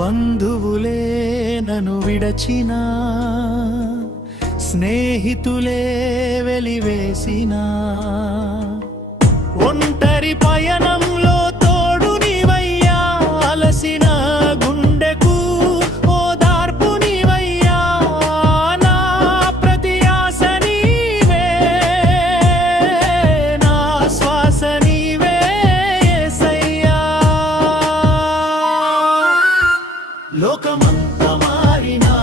బంధువులే నన్ను విడచినా, స్నేహితులే వెలివేసినా, ఒంటరి పయనంలో తోడు నీవయ్యా, అలసిన గుండెకు ఓదార్పు నీవయ్యా, నా ప్రతి ఆశ నీవే, నా శ్వాస నీవే యేసయ్యా. లోకమంతా మారినా